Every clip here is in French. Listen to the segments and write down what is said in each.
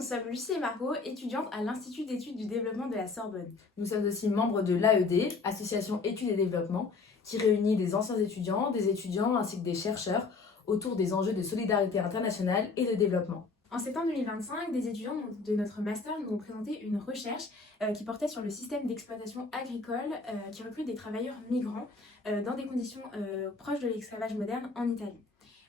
nous sommes Lucie et Margot, étudiantes à l'Institut d'études du développement de la Sorbonne. Nous sommes aussi membres de l'AED, Association Études et Développement, qui réunit des anciens étudiants, des étudiants ainsi que des chercheurs autour des enjeux de solidarité internationale et de développement. En septembre 2025, des étudiants de notre master nous ont présenté une recherche qui portait sur le système d'exploitation agricole qui recrute des travailleurs migrants dans des conditions proches de l'esclavage moderne en Italie.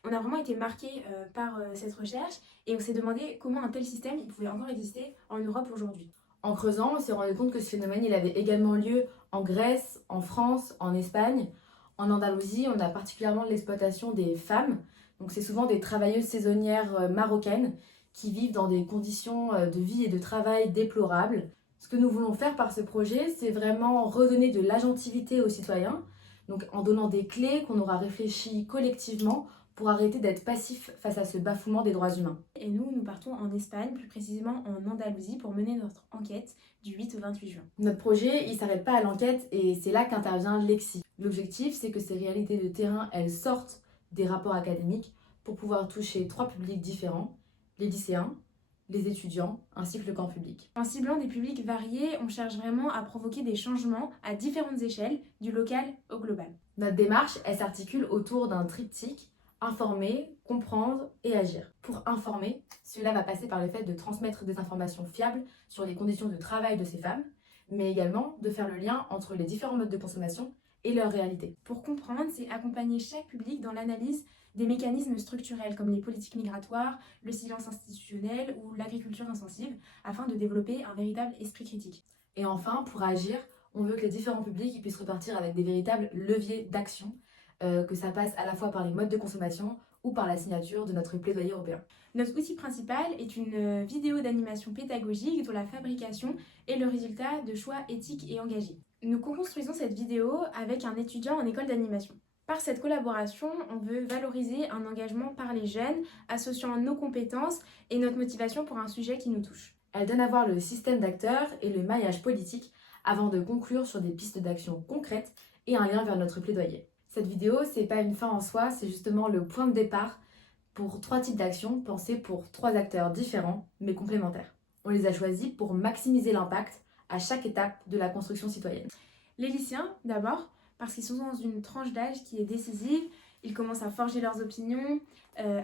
On a vraiment été marqués par cette recherche et on s'est demandé comment un tel système il pouvait encore exister en Europe aujourd'hui. En creusant, on s'est rendu compte que ce phénomène il avait également lieu en Grèce, en France, en Espagne. En Andalousie, on a particulièrement l'exploitation des femmes. Donc c'est souvent des travailleuses saisonnières marocaines qui vivent dans des conditions de vie et de travail déplorables. Ce que nous voulons faire par ce projet, c'est vraiment redonner de l'agentivité aux citoyens, donc en donnant des clés qu'on aura réfléchies collectivement pour arrêter d'être passifs face à ce bafouement des droits humains. Et nous partons en Espagne, plus précisément en Andalousie, pour mener notre enquête du 8 au 28 juin. Notre projet, il ne s'arrête pas à l'enquête et c'est là qu'intervient l'EXI. L'objectif, c'est que ces réalités de terrain, elles sortent des rapports académiques pour pouvoir toucher 3 publics différents, les lycéens, les étudiants, ainsi que le grand public. En ciblant des publics variés, on cherche vraiment à provoquer des changements à différentes échelles, du local au global. Notre démarche, elle s'articule autour d'un triptyque: informer, comprendre et agir. Pour informer, cela va passer par le fait de transmettre des informations fiables sur les conditions de travail de ces femmes, mais également de faire le lien entre les différents modes de consommation et leur réalité. Pour comprendre, c'est accompagner chaque public dans l'analyse des mécanismes structurels comme les politiques migratoires, le silence institutionnel ou l'agriculture intensive, afin de développer un véritable esprit critique. Et enfin, pour agir, on veut que les différents publics puissent repartir avec des véritables leviers d'action, que ça passe à la fois par les modes de consommation ou par la signature de notre plaidoyer européen. Notre outil principal est une vidéo d'animation pédagogique dont la fabrication est le résultat de choix éthiques et engagés. Nous co-construisons cette vidéo avec un étudiant en école d'animation. Par cette collaboration, on veut valoriser un engagement par les jeunes, associant nos compétences et notre motivation pour un sujet qui nous touche. Elle donne à voir le système d'acteurs et le maillage politique avant de conclure sur des pistes d'action concrètes et un lien vers notre plaidoyer. Cette vidéo, c'est pas une fin en soi, c'est justement le point de départ pour 3 types d'actions pensées pour 3 acteurs différents mais complémentaires. On les a choisis pour maximiser l'impact à chaque étape de la construction citoyenne. Les lycéens, d'abord, parce qu'ils sont dans une tranche d'âge qui est décisive, ils commencent à forger leurs opinions,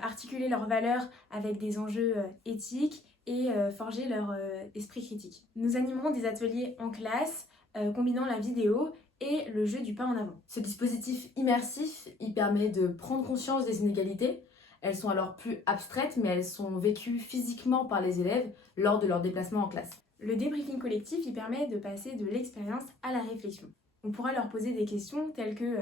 articuler leurs valeurs avec des enjeux éthiques et forger leur esprit critique. Nous animerons des ateliers en classe, combinant la vidéo et le jeu du pas en avant. Ce dispositif immersif, il permet de prendre conscience des inégalités. Elles sont alors plus abstraites, mais elles sont vécues physiquement par les élèves lors de leur déplacement en classe. Le débriefing collectif, il permet de passer de l'expérience à la réflexion. On pourra leur poser des questions telles que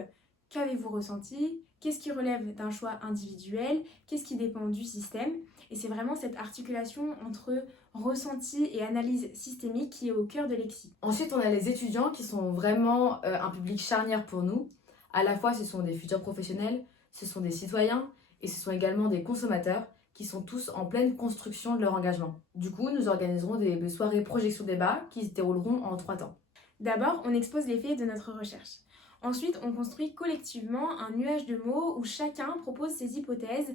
qu'avez-vous ressenti? Qu'est-ce qui relève d'un choix individuel? Qu'est-ce qui dépend du système? Et c'est vraiment cette articulation entre ressenti et analyse systémique qui est au cœur de l'EXI. Ensuite, on a les étudiants qui sont vraiment un public charnière pour nous. À la fois, ce sont des futurs professionnels, ce sont des citoyens et ce sont également des consommateurs qui sont tous en pleine construction de leur engagement. Du coup, nous organiserons des soirées projection-débat qui se dérouleront en 3 temps. D'abord, on expose les faits de notre recherche. Ensuite, on construit collectivement un nuage de mots où chacun propose ses hypothèses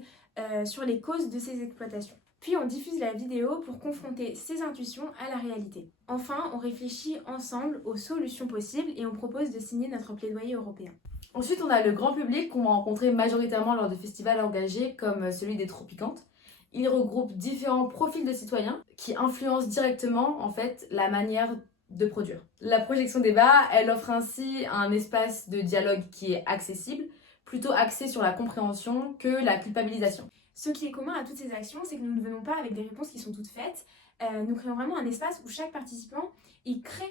sur les causes de ces exploitations. Puis on diffuse la vidéo pour confronter ses intuitions à la réalité. Enfin, on réfléchit ensemble aux solutions possibles et on propose de signer notre plaidoyer européen. Ensuite, on a le grand public qu'on va rencontrer majoritairement lors de festivals engagés comme celui des Tropicantes. Il regroupe différents profils de citoyens qui influencent directement en fait la manière de produire. La projection débat, elle offre ainsi un espace de dialogue qui est accessible, plutôt axé sur la compréhension que la culpabilisation. Ce qui est commun à toutes ces actions, c'est que nous ne venons pas avec des réponses qui sont toutes faites. Nous créons vraiment un espace où chaque participant y crée